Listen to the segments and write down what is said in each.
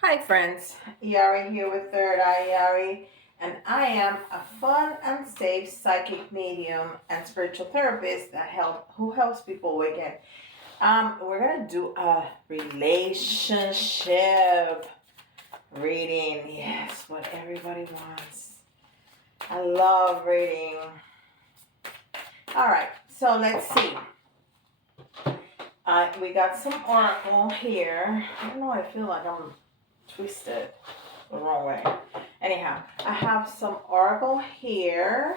Hi friends, Yari here with Third Eye Yari, and I am a fun and safe psychic medium and spiritual therapist who helps people awaken. We're gonna do a relationship reading. Yes, what everybody wants. I love reading. All right, so let's see. We got some oracle here. I don't know. I feel like I'm twisted the wrong way. Anyhow, I have some oracle here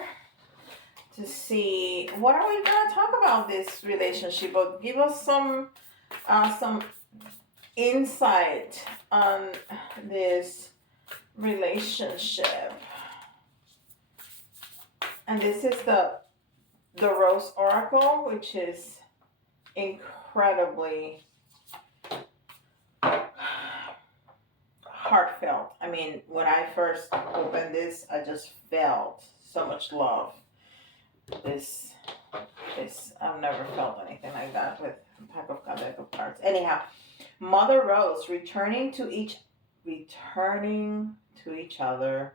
to see what are we gonna talk about this relationship, but give us some insight on this relationship. And this is the Rose Oracle, which is incredibly heartfelt. I mean, when I first opened this, I just felt so much love. This, I've never felt anything like that with a pack of cards. Anyhow, Mother Rose returning to each other,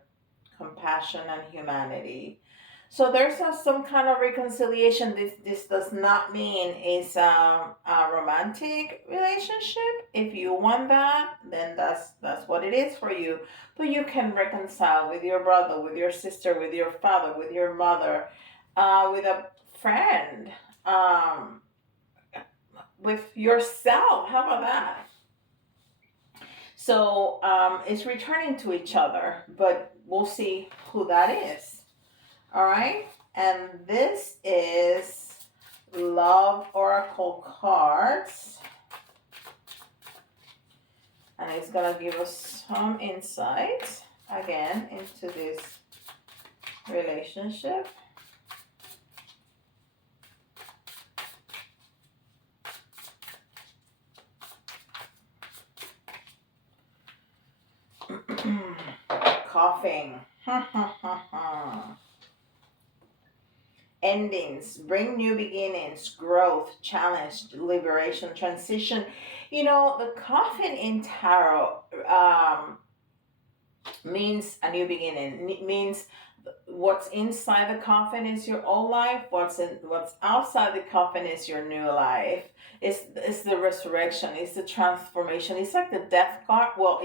compassion and humanity. So there's some kind of reconciliation. This does not mean it's a romantic relationship. If you want that, then that's what it is for you. But you can reconcile with your brother, with your sister, with your father, with your mother, with a friend, um, with yourself. How about that? So it's returning to each other, but we'll see who that is. All right. And this is Love Oracle cards. And it's going to give us some insight again into this relationship. Coughing. Endings, bring new beginnings, growth, challenge, liberation, transition. You know, the coffin in tarot means a new beginning. It means what's inside the coffin is your old life. What's outside the coffin is your new life. It's the resurrection. It's the transformation. It's like the death card. Well,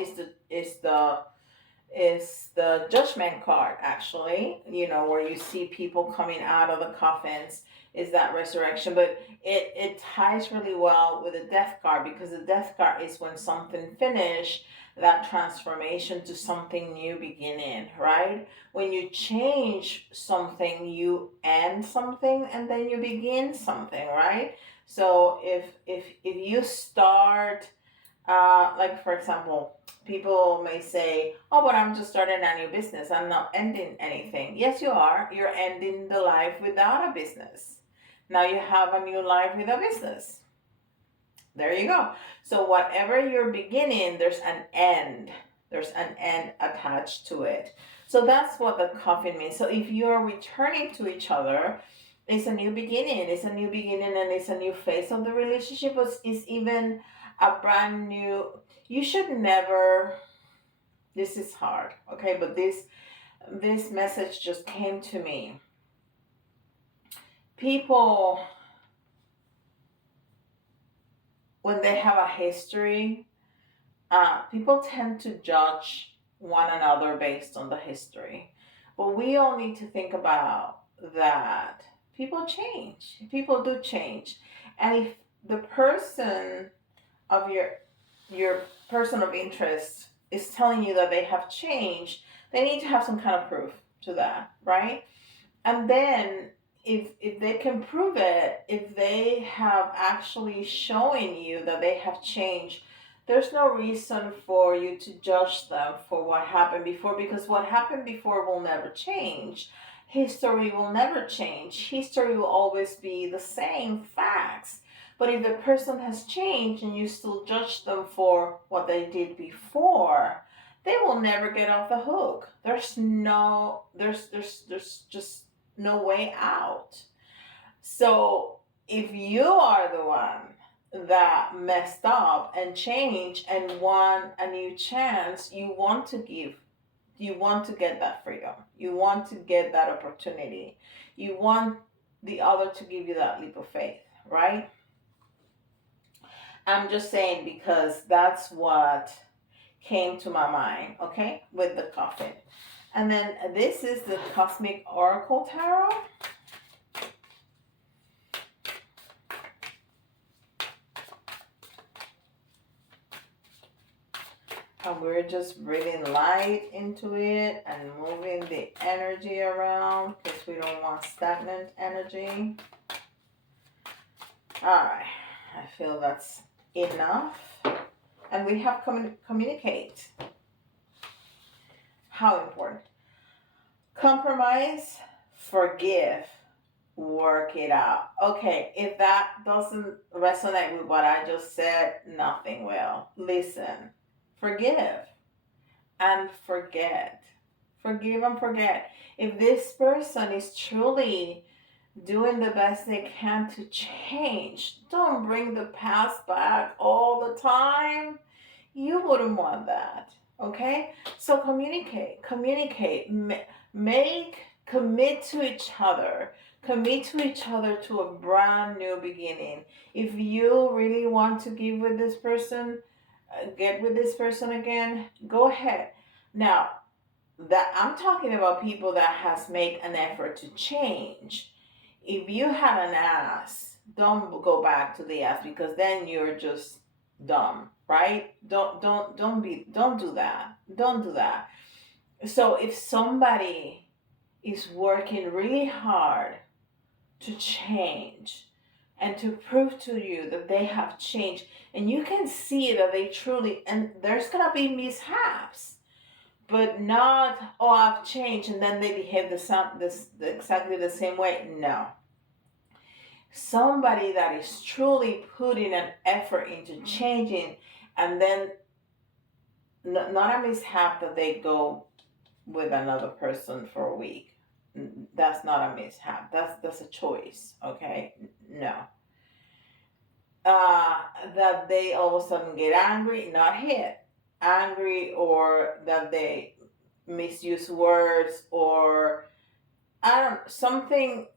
it's the judgment card, actually, where you see people coming out of the coffins, is that resurrection. But it ties really well with the death card, because the death card is when something finished, that transformation to something new beginning, right? When you change something, you end something and then you begin something, right? So if you start, like for example, people may say, oh, but I'm just starting a new business, I'm not ending anything. Yes, you are. You're ending the life without a business. Now you have a new life with a business. There you go. So whatever you're beginning, there's an end attached to it. So that's what the coffin means. So if you're returning to each other, it's a new beginning. It's a new beginning, and it's a new phase of the relationship. It's even a brand new. You should never. This is hard, okay? But this message just came to me. People, when they have a history, people tend to judge one another based on the history. But we all need to think about that. People change. People do change. And if the person of your person of interest is telling you that they have changed, they need to have some kind of proof to that, right? And then if they can prove it, if they have actually showing you that they have changed, there's no reason for you to judge them for what happened before, because what happened before will never change. History will never change. History will always be the same facts. But if the person has changed and you still judge them for what they did before, they will never get off the hook. There's just no way out. So if you are the one that messed up and change and want a new chance, you want to give. You want to get that freedom. You want to get that opportunity. You want the other to give you that leap of faith, right? I'm just saying because that's what came to my mind, okay, with the coffin. And then this is the Cosmic Oracle Tarot. And we're just breathing light into it and moving the energy around because we don't want stagnant energy. All right, I feel that's enough. And we have communicate. How important. Compromise, forgive, work it out. Okay, if that doesn't resonate with what I just said, nothing will. Listen, forgive and forget. Forgive and forget. If this person is truly doing the best they can to change, don't bring the past back all the time. You wouldn't want that. Okay? So communicate, commit to each other. Commit to each other to a brand new beginning. If you really want to give with this person, get with this person again, go ahead. Now, that I'm talking about people that has made an effort to change. If you had an ass, don't go back to the ass because then you're just dumb, right? Don't do that. Don't do that. So if somebody is working really hard to change and to prove to you that they have changed and you can see that they truly, and there's gonna be mishaps, but not, oh, I've changed and then they behave exactly the same way. No, somebody that is truly putting an effort into changing, and then not a mishap that they go with another person for a week. That's not a mishap. That's a choice. Okay, no. That they all of a sudden get angry, not hit, angry, or that they misuse words, or I don't, something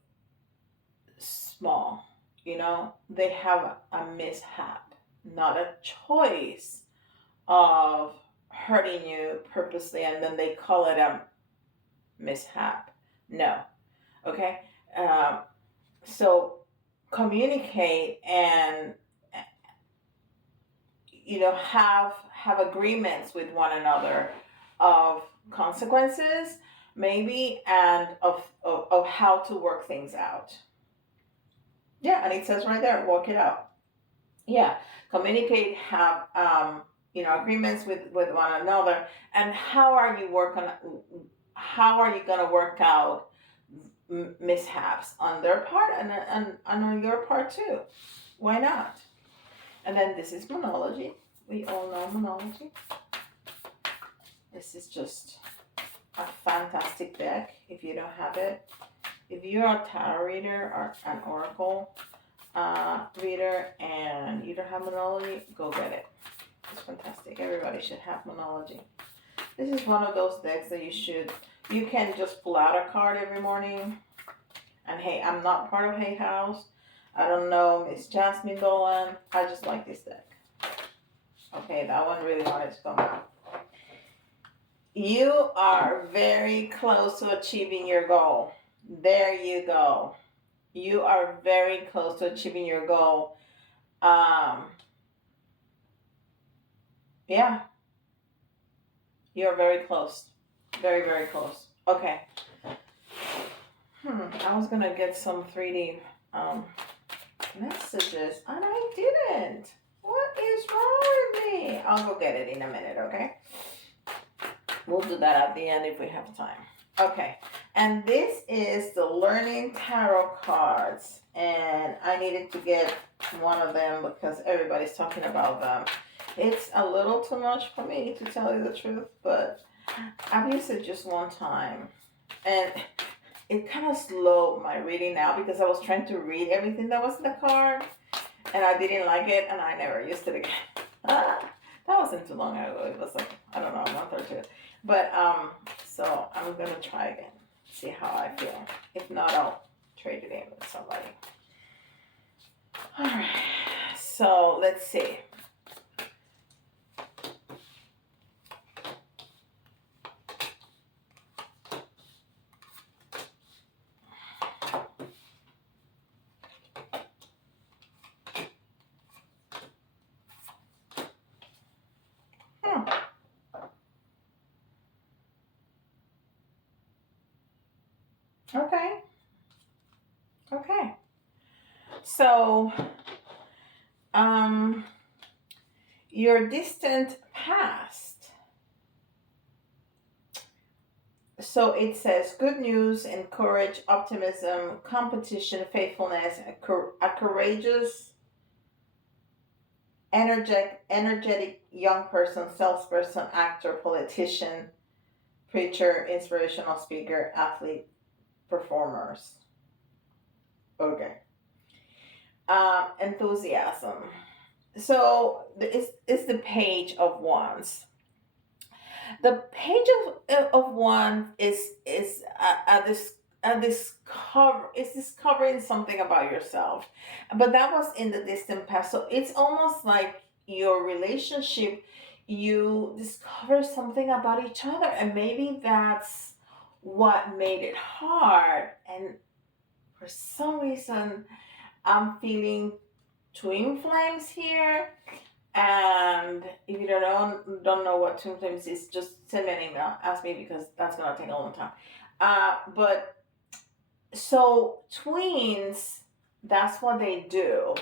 small, they have a mishap, not a choice of hurting you purposely and then they call it a mishap. No. Okay. So communicate and have agreements with one another of consequences maybe, and of how to work things out. Yeah, and it says right there, work it out. Yeah, communicate, have agreements with one another, and how are you going to work out mishaps on their part and on your part too? Why not? And then this is Moonology. We all know Moonology. This is just a fantastic deck if you don't have it. If you're a tarot reader or an oracle reader and you don't have Moonology, go get it. It's fantastic. Everybody should have Moonology. This is one of those decks that you can just pull out a card every morning. And hey, I'm not part of Hay House. I don't know Miss Jasmine Dolan. I just like this deck. Okay, that one really wanted to come out. You are very close to achieving your goal. There you go. You are very close to achieving your goal. Yeah. You're very close. Very, very close. Okay. I was going to get some 3D messages, and I didn't. What is wrong with me? I'll go get it in a minute, okay? We'll do that at the end if we have time. Okay, and this is the Learning Tarot cards, and I needed to get one of them because everybody's talking about them. It's a little too much for me, to tell you the truth, but I've used it just one time, and it kind of slowed my reading now because I was trying to read everything that was in the card, and I didn't like it, and I never used it again. That wasn't too long ago. It was like, I don't know, a month or two. But so I'm gonna try again, see how I feel. If not, I'll trade it in with somebody. All right. So let's see. Hmm. Okay. Okay. So um, your distant past. So it says good news, encourage optimism, competition, faithfulness, a courageous, energetic young person, salesperson, actor, politician, preacher, inspirational speaker, athlete, performers. Okay. Enthusiasm. So it's the page of wands. The page of wands is a discover is discovering something about yourself, but that was in the distant past. So it's almost like your relationship, you discover something about each other, and maybe that's what made it hard. And for some reason, I'm feeling twin flames here. And if you don't know what twin flames is, just send me an email. Ask me because that's gonna take a long time. But so twins, that's what they do.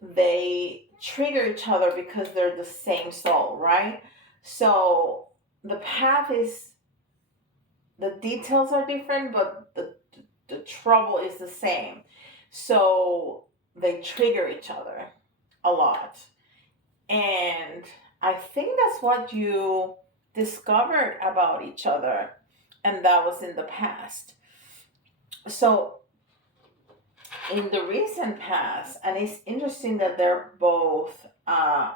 They trigger each other because they're the same soul, right? So the path is, the details are different, but the trouble is the same. So they trigger each other a lot. And I think that's what you discovered about each other, and that was in the past. So, in the recent past, and it's interesting that they're both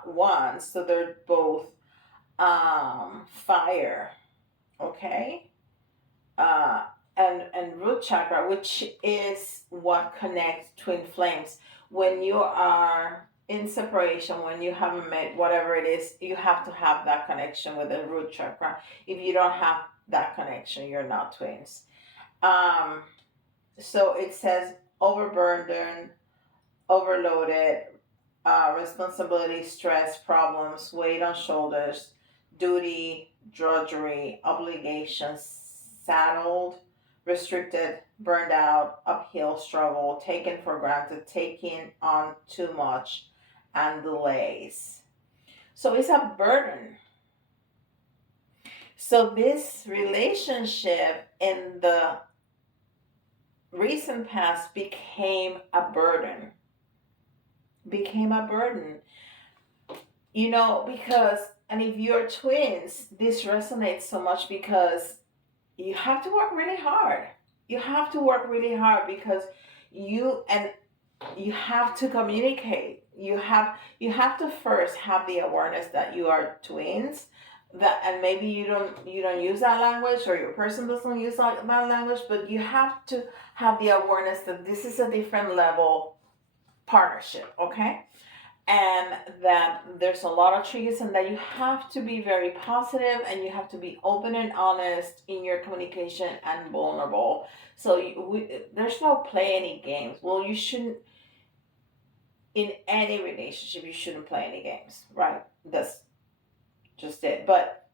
ones, so they're both fire, okay? Uh, and root chakra, which is what connects twin flames. When you are in separation, when you haven't met, whatever it is, you have to have that connection with the root chakra. If you don't have that connection, you're not twins. Um, so it says overburdened, overloaded, responsibility, stress, problems, weight on shoulders, duty, drudgery, obligations, saddled, restricted, burned out, uphill struggle, taken for granted, taking on too much, and delays. So it's a burden. So this relationship in the recent past became a burden. Became a burden. Because, and if you're twins, this resonates so much because you have to work really hard. You have to work really hard because you have to communicate. You have to first have the awareness that you are twins, that, and maybe you don't use that language, or your person doesn't use that language, but you have to have the awareness that this is a different level partnership, okay? And that there's a lot of triggers, and that you have to be very positive, and you have to be open and honest in your communication and vulnerable. So there's no play any games. Well, you shouldn't, in any relationship, you shouldn't play any games, right? That's just it. But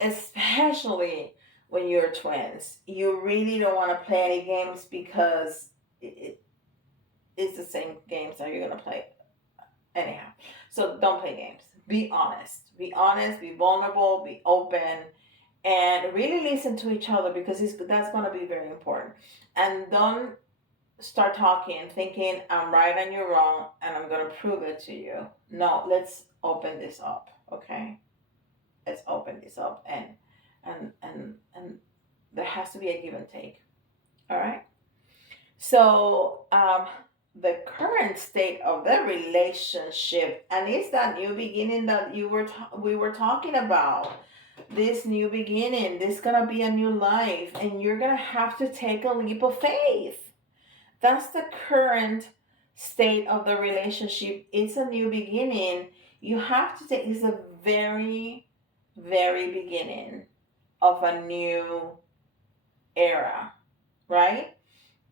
especially when you're twins, you really don't want to play any games, because it's the same games that you're going to play anyhow. So don't play games. Be honest. Be honest, be vulnerable, be open, and really listen to each other, because that's going to be very important. And don't start talking thinking I'm right and you're wrong and I'm going to prove it to you. No, let's open this up, okay? Let's open this up, and there has to be a give and take. All right? So, the current state of the relationship, and it's that new beginning that we were talking about. This new beginning, this gonna be a new life, and you're gonna have to take a leap of faith. That's the current state of the relationship. It's a new beginning. You have to take, it's a very, very beginning of a new era, right?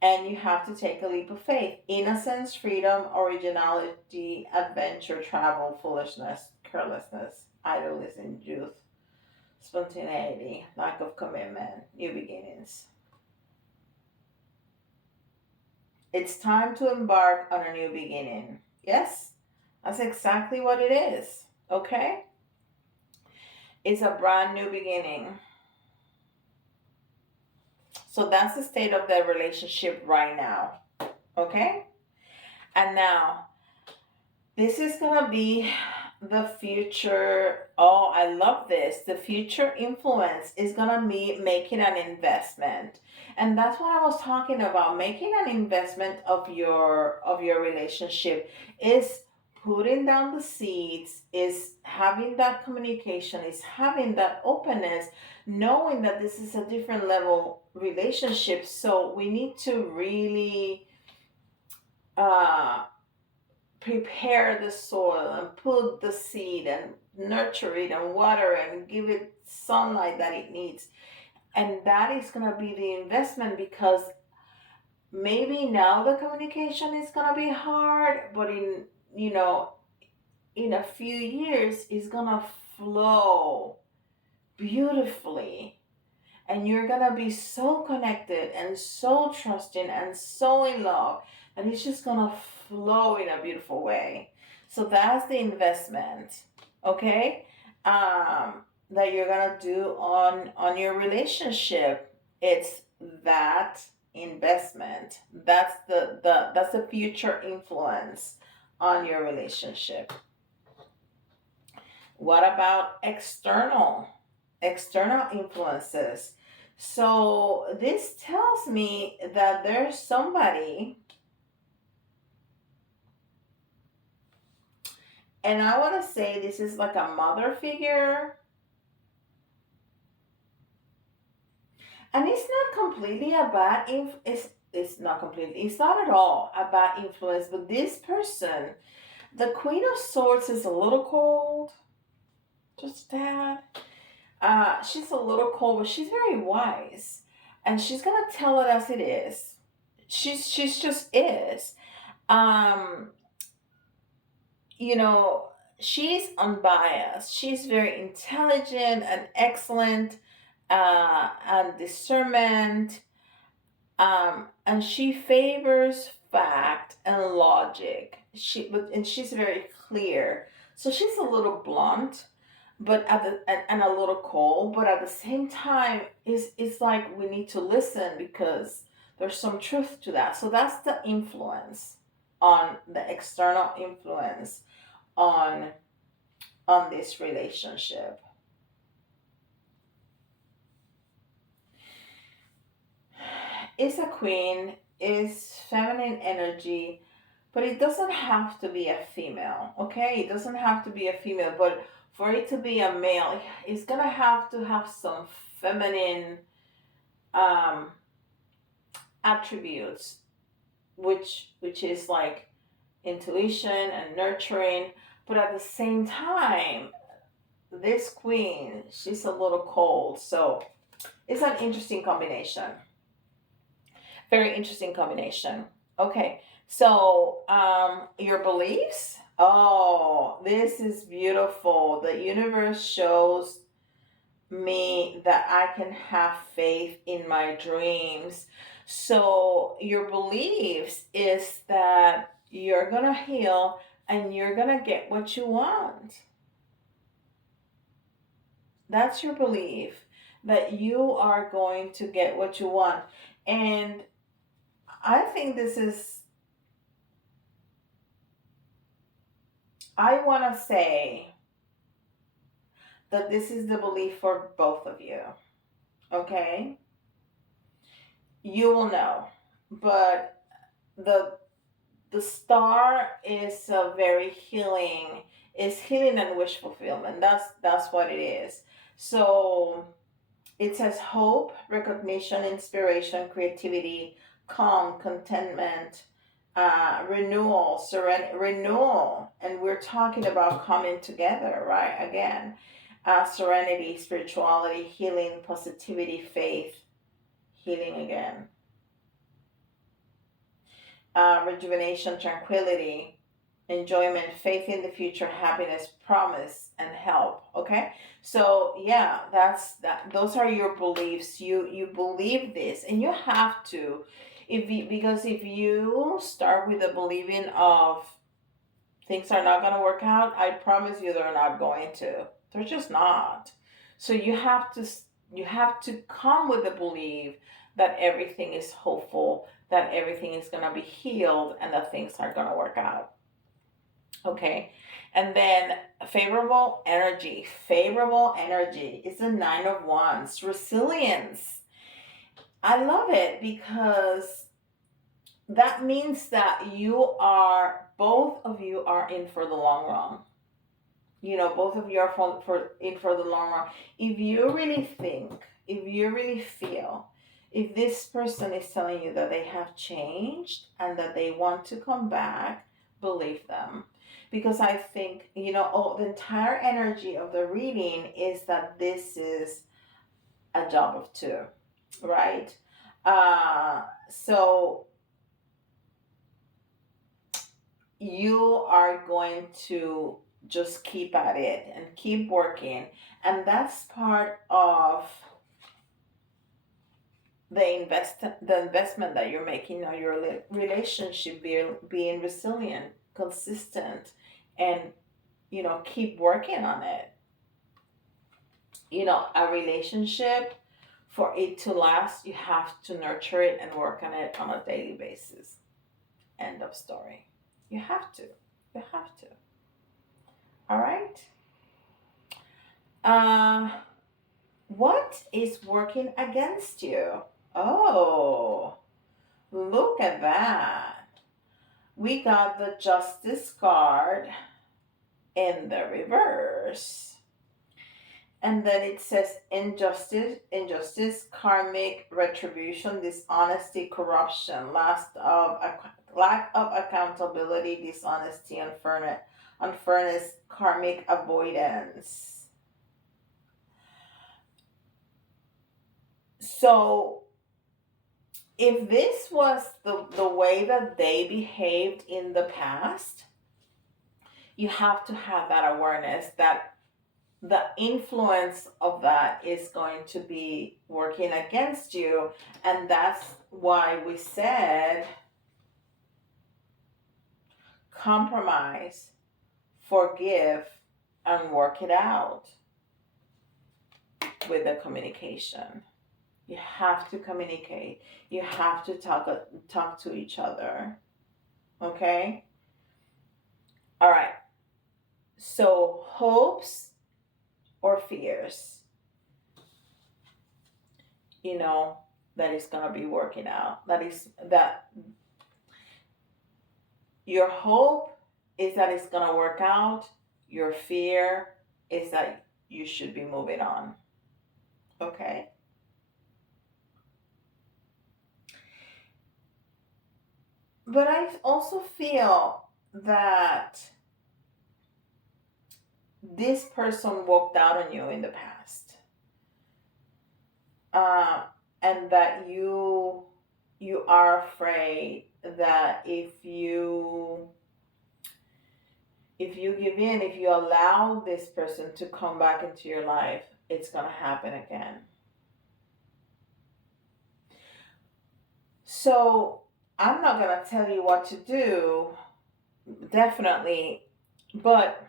And you have to take a leap of faith. Innocence, freedom, originality, adventure, travel, foolishness, carelessness, idealism, youth, spontaneity, lack of commitment, new beginnings. It's time to embark on a new beginning. Yes, that's exactly what it is. Okay? It's a brand new beginning. So that's the state of the relationship right now. Okay? And now, this is going to be the future. Oh, I love this. The future influence is going to be making an investment. And that's what I was talking about. Making an investment of your relationship is putting down the seeds, is having that communication, is having that openness, knowing that this is a different level relationship. So we need to really uh prepare the soil and put the seed and nurture it and water it and give it sunlight that it needs. And that is going to be the investment, because maybe now the communication is going to be hard, but you know, in a few years it's going to flow beautifully, and you're going to be so connected and so trusting and so in love, and it's just going to flow in a beautiful way. So that's the investment, okay? That you're going to do on your relationship. It's that investment. That's the future influence on your relationship. What about external influences? So this tells me that there's somebody, and I want to say this is like a mother figure, and it's not completely a bad it's not completely, it's not at all a bad influence, but this person, the Queen of Swords, is a little cold, just a tad. She's a little cold, but she's very wise, and she's gonna tell it as it is. She's just is. Um, you know, she's unbiased. She's very intelligent and excellent, and discernment. And she favors fact and logic. And she's very clear. So she's a little blunt, but and a little cold, but at the same time, it's like we need to listen, because there's some truth to that. So that's the influence, on the external influence on this relationship. Is a queen, is feminine energy, but it doesn't have to be a female, okay? It doesn't have to be a female, but for it to be a male, it's gonna have to have some feminine um, attributes, which is like intuition and nurturing. But at the same time, this queen, she's a little cold, so it's an interesting combination. Very interesting combination. Okay, so your beliefs. Oh, this is beautiful. The universe shows me that I can have faith in my dreams. So your beliefs is that you're gonna heal and you're gonna get what you want. That's your belief, that you are going to get what you want. And I think this is, I want to say that this is the belief for both of you. Okay? You will know. But the The star is very healing. Is healing and wish fulfillment. That's what it is. So it says hope, recognition, inspiration, creativity, calm, contentment, renewal, renewal. And we're talking about coming together, right? Again, serenity, spirituality, healing, positivity, faith, healing again, rejuvenation, tranquility, enjoyment, faith in the future, happiness, promise, and help. Okay, so yeah, that's that. Those are your beliefs. You believe this, and you have to, if you, because if you start with the believing of things are not going to work out, I promise you they're not going to. They're just not. So you have to come with the belief that everything is hopeful, that everything is going to be healed, and that things are going to work out. Okay. And then favorable energy. Favorable energy is the Nine of Wands. Resilience. I love it because that means that both of you are in for the long run. Both of you are in for the long run. If you really think, if you really feel, if this person is telling you that they have changed and that they want to come back, believe them. Because I think, the entire energy of the reading is that this is a job of two, right? So you are going to just keep at it and keep working, and that's part of the investment that you're making on your relationship, being resilient, consistent, and keep working on it. A relationship, for it to last, you have to nurture it and work on it on a daily basis. End of story. You have to. You have to. All right. Uh, what is working against you? Oh, look at that. We got the Justice card in the reverse. And then it says injustice, karmic retribution, dishonesty, corruption, lack of accountability, dishonesty, unfairness, karmic avoidance. So if this was the way that they behaved in the past, you have to have that awareness that the influence of that is going to be working against you. And that's why we said compromise, forgive, and work it out with the communication. You have to communicate. You have to talk to each other. Okay? All right. So, hopes or fears, that is going to be working out. That your hope is that it's going to work out. Your fear is that you should be moving on. Okay? But I also feel that this person walked out on you in the past, and that you are afraid that if you give in, if you allow this person to come back into your life, it's going to happen again. So I'm not going to tell you what to do, definitely, but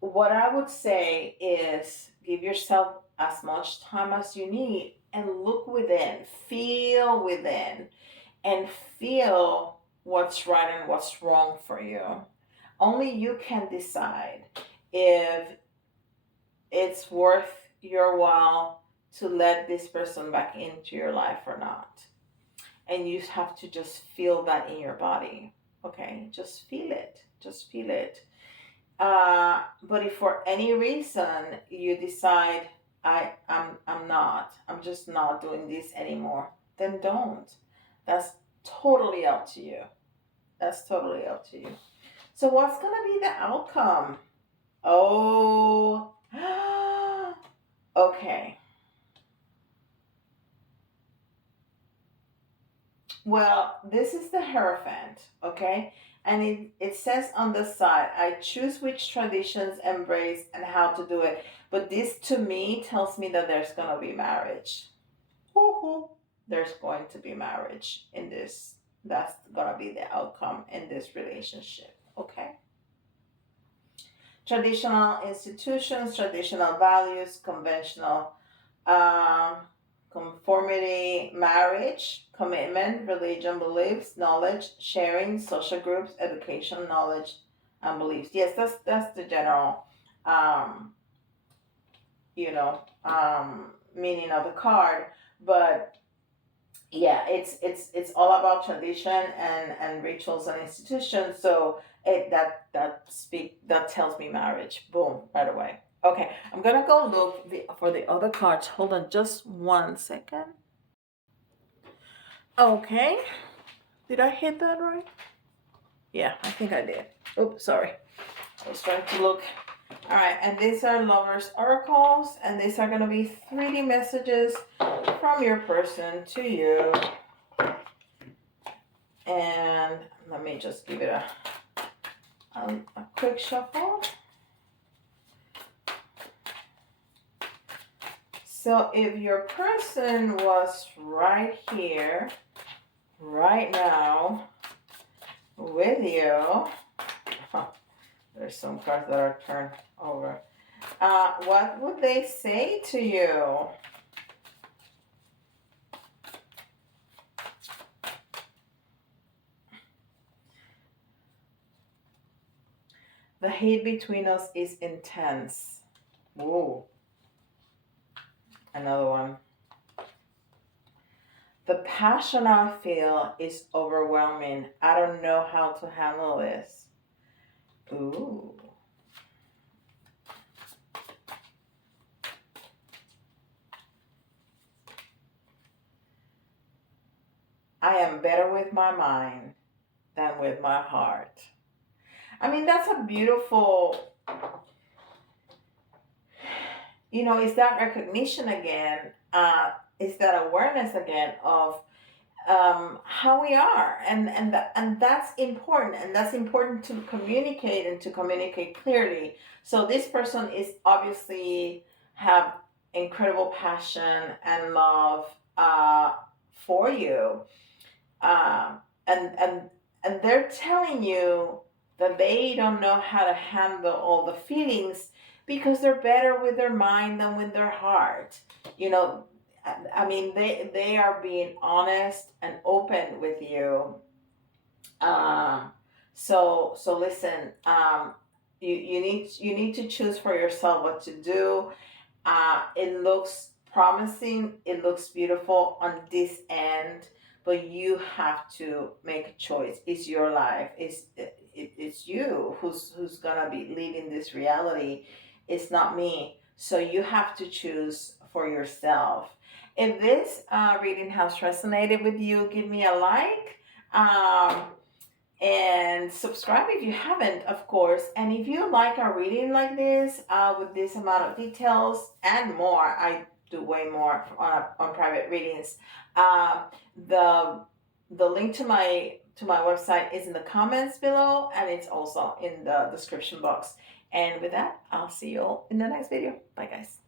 what I would say is give yourself as much time as you need and look within, and feel what's right and what's wrong for you. Only you can decide if it's worth your while to let this person back into your life or not. and you have to just feel that in your body. Okay, just feel it. Just feel it. But if for any reason you decide I'm just not doing this anymore, then don't. That's totally up to you. That's totally up to you. So what's gonna be the outcome? Oh, okay. Well, this is the Hierophant, okay? And it says on the side, I choose which traditions embrace and how to do it. But this to me tells me that there's going to be marriage. Woo-hoo. There's going to be marriage in this. That's going to be the outcome in this relationship, okay? Traditional institutions, traditional values, conventional um, conformity, marriage, commitment, religion, beliefs, knowledge, sharing, social groups, education, knowledge, and beliefs. Yes, that's the general, um, meaning of the card. But yeah, it's all about tradition and rituals and institutions. So that tells me marriage. Boom, right away. Okay, I'm gonna go look for the other cards. Hold on just 1 second. Okay, did I hit that right? Yeah, I think I did. Oops, sorry. I was trying to look. All right, and these are lovers oracles, and these are gonna be 3D messages from your person to you. And let me just give it a quick shuffle. So if your person was right here, right now, with you, there's some cards that are turned over. What would they say to you? The hate between us is intense. Whoa. Another one. The passion I feel is overwhelming. I don't know how to handle this. Ooh. I am better with my mind than with my heart. I mean, that's a beautiful, it's that recognition again, it's that awareness again of how we are, and that's important, and that's important to communicate and to communicate clearly. So this person is obviously have incredible passion and love for you, and and they're telling you that they don't know how to handle all the feelings because they're better with their mind than with their heart. You know, I mean, they are being honest and open with you. Um, so listen. You need to choose for yourself what to do. It looks promising. It looks beautiful on this end, but you have to make a choice. It's your life. It's you who's gonna be living this reality. It's not me. So you have to choose for yourself. If this reading has resonated with you, give me a like. And subscribe if you haven't, of course. And if you like a reading like this, with this amount of details and more, I do way more on private readings. Uh, the the link to my website is in the comments below, and it's also in the description box. And with that, I'll see you all in the next video. Bye, guys.